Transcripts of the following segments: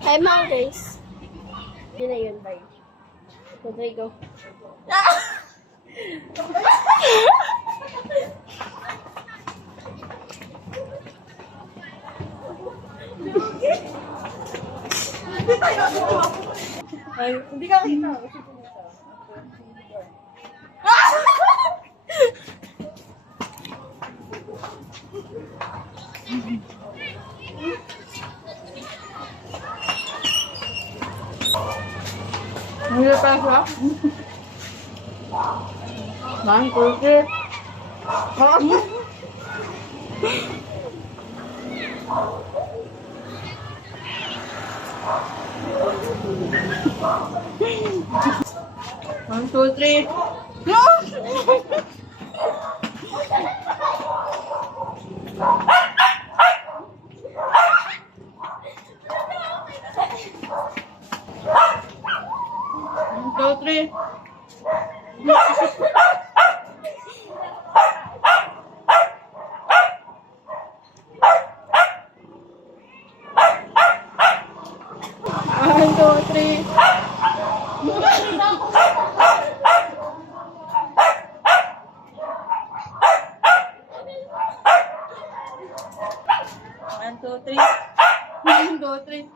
Hi mga guys. Yun na yun, bye. So, there you go. Ay, hindi ka kita. Hindi pa siya? Nang kursi. One, two, three. One, two, three. One, two, three. One, two, three. One, two, three.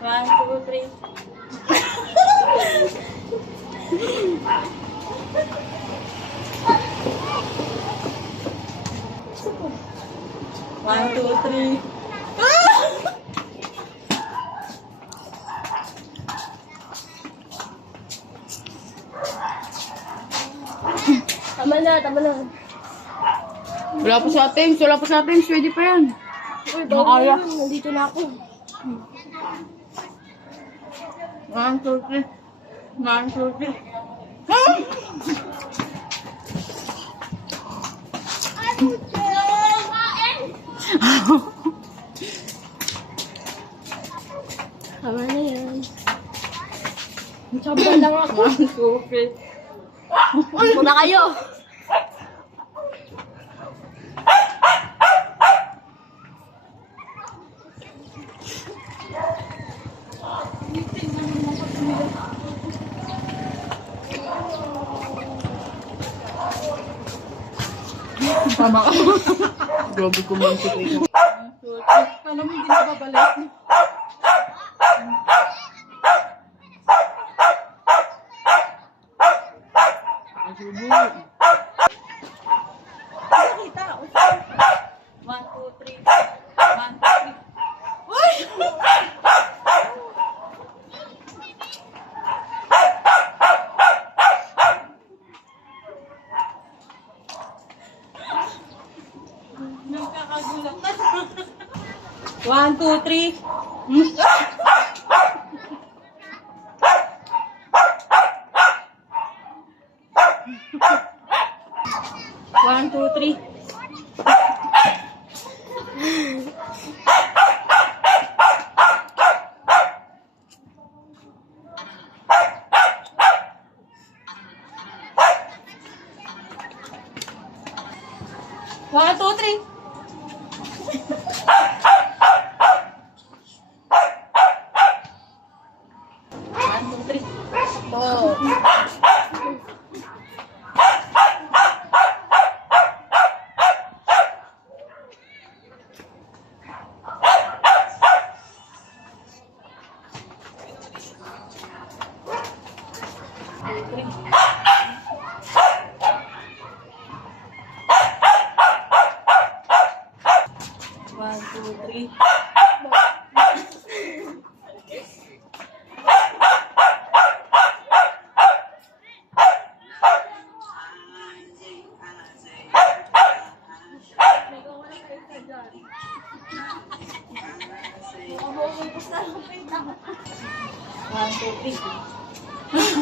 One, two, three. One, two, three. Tama na, tama na. Wala pa sa atin. Wala pa sa atin. Pwede pa yan. Uy, bago na yun. Nandito na ako. One, two, three. One, two, three. Tama na yan. Sabay lang ako. One, two, three. Muna kayo. Tama ka. Grabe ko man si Kuya. Kala mo hindi na babalik. Nakita. One, two, three. One, two, three. Uy! Nakakagulat na. One, two, three. One, two, three. One, two, three. One, two, three. Oh. One, two, three. One, two, three.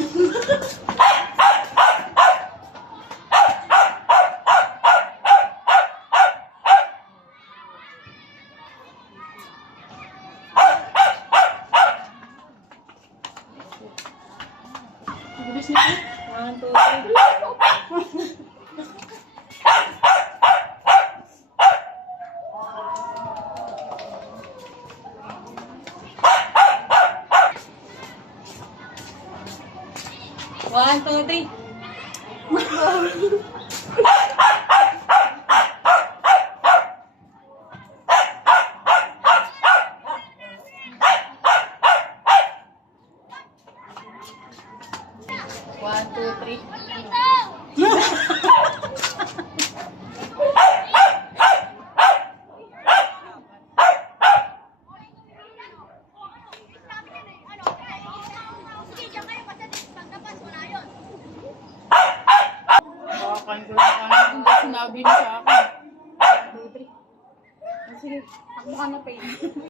Bilis niyo. One, two, three. 1, 2, 3. One, two, three. Bakakan ko lang ano. Sinabi niya sa akin. 1, 2, 3. Sige, takbo ka na pa